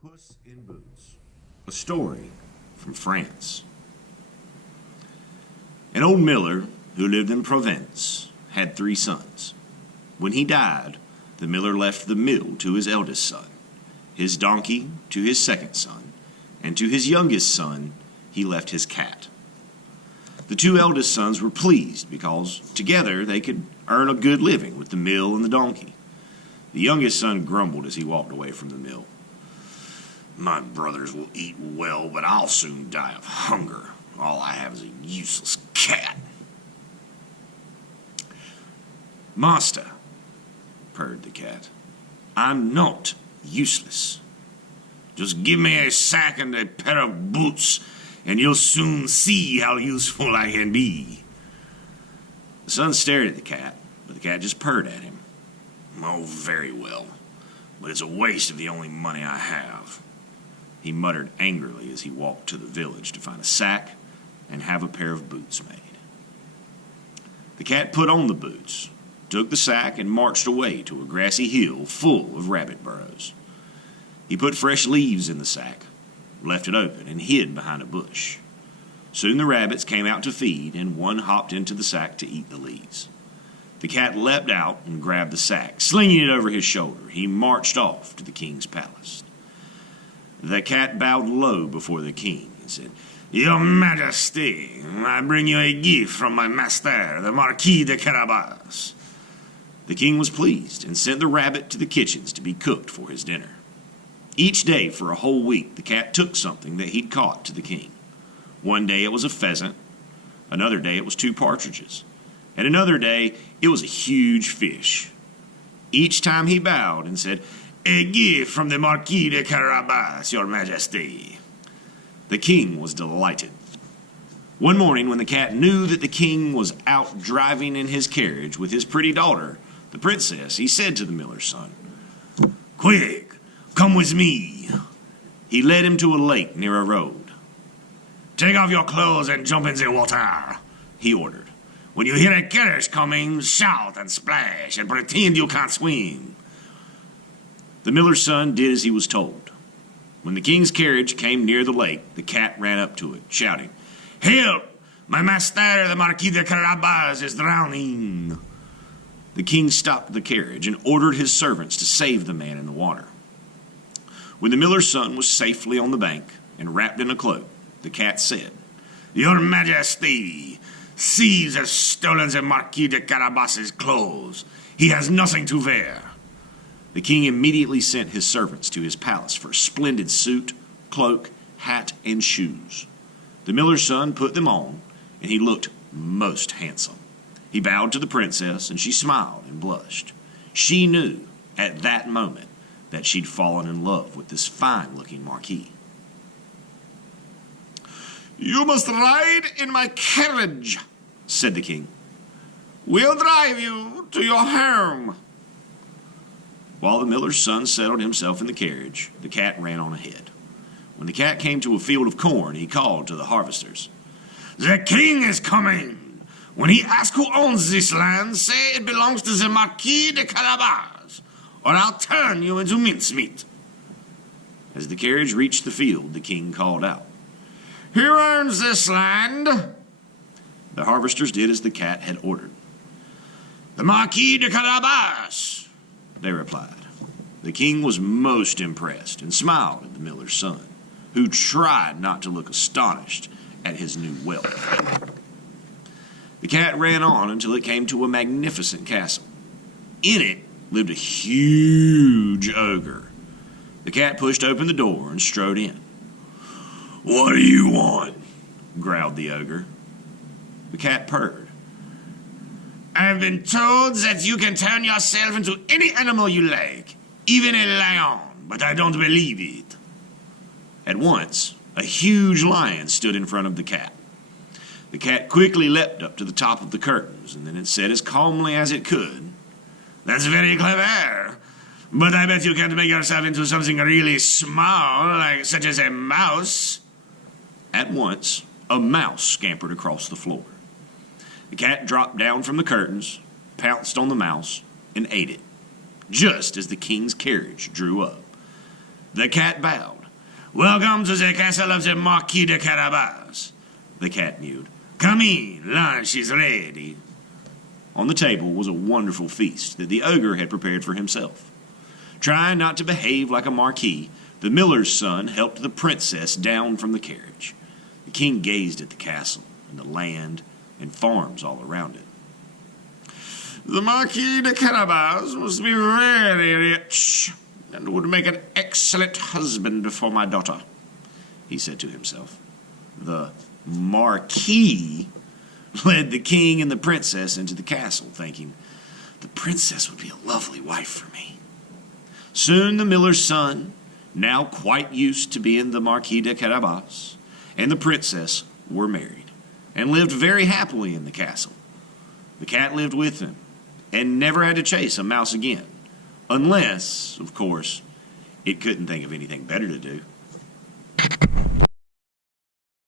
Puss in Boots, a story from France. An old miller who lived in Provence had 3 sons. When he died, the miller left the mill to his eldest son, his donkey to his second son, and to his youngest son he left his cat. The 2 eldest sons were pleased because together they could earn a good living with the mill and the donkey. The youngest son grumbled as he walked away from the mill. "My brothers will eat well, but I'll soon die of hunger. All I have is a useless cat." "Master," purred the cat, "I'm not useless. Just give me a sack and a pair of boots, and you'll soon see how useful I can be." The son stared at the cat, but the cat just purred at him. "Oh, very well, but it's a waste of the only money I have," he muttered angrily as he walked to the village to find a sack and have a pair of boots made. The cat put on the boots, took the sack, and marched away to a grassy hill full of rabbit burrows. He put fresh leaves in the sack, left it open, and hid behind a bush. Soon the rabbits came out to feed, and one hopped into the sack to eat the leaves. The cat leapt out and grabbed the sack. Slinging it over his shoulder, he marched off to the king's palace. The cat bowed low before the king and said, "Your Majesty, I bring you a gift from my master, the Marquis de Carabas." The king was pleased and sent the rabbit to the kitchens to be cooked for his dinner. Each day for a whole week, the cat took something that he'd caught to the king. One day it was a pheasant, another day it was 2 partridges, and another day it was a huge fish. Each time he bowed and said, "A gift from the Marquis de Carabas, your Majesty." The king was delighted. One morning, when the cat knew that the king was out driving in his carriage with his pretty daughter, the princess, he said to the miller's son, "Quick, come with me." He led him to a lake near a road. "Take off your clothes and jump in the water," he ordered. "When you hear a carriage coming, shout and splash and pretend you can't swim." The miller's son did as he was told. When the king's carriage came near the lake, the cat ran up to it, shouting, "Help! My master, the Marquis de Carabas, is drowning." The king stopped the carriage and ordered his servants to save the man in the water. When the miller's son was safely on the bank and wrapped in a cloak, the cat said, "Your Majesty, thieves have stolen the Marquis de Carabas's clothes. He has nothing to wear." The king immediately sent his servants to his palace for a splendid suit, cloak, hat, and shoes. The miller's son put them on, and he looked most handsome. He bowed to the princess, and she smiled and blushed. She knew at that moment that she'd fallen in love with this fine-looking marquis. "You must ride in my carriage," said the king. "We'll drive you to your home." While the miller's son settled himself in the carriage, the cat ran on ahead. When the cat came to a field of corn, he called to the harvesters, "The king is coming. When he asks who owns this land, say it belongs to the Marquis de Carabas, or I'll turn you into mincemeat." As the carriage reached the field, the king called out, "Who owns this land?" The harvesters did as the cat had ordered. "The Marquis de Carabas," they replied. The king was most impressed and smiled at the miller's son, who tried not to look astonished at his new wealth. The cat ran on until it came to a magnificent castle. In it lived a huge ogre. The cat pushed open the door and strode in. "What do you want?" growled the ogre. The cat purred. "I've been told that you can turn yourself into any animal you like, even a lion, but I don't believe it." At once, a huge lion stood in front of the cat. The cat quickly leapt up to the top of the curtains, and then it said as calmly as it could, "That's very clever, but I bet you can't make yourself into something really small, like such as a mouse." At once, a mouse scampered across the floor. The cat dropped down from the curtains, pounced on the mouse, and ate it, just as the king's carriage drew up. The cat bowed. "Welcome to the castle of the Marquis de Carabas," the cat mewed. "Come in, lunch is ready." On the table was a wonderful feast that the ogre had prepared for himself. Trying not to behave like a marquis, the miller's son helped the princess down from the carriage. The king gazed at the castle and the land and farms all around it. "The Marquis de Carabas must be very rich and would make an excellent husband for my daughter," he said to himself. The Marquis led the king and the princess into the castle, thinking, "The princess would be a lovely wife for me." Soon the miller's son, now quite used to being the Marquis de Carabas, and the princess were married and lived very happily in the castle. The cat lived with them and never had to chase a mouse again, unless, of course, it couldn't think of anything better to do.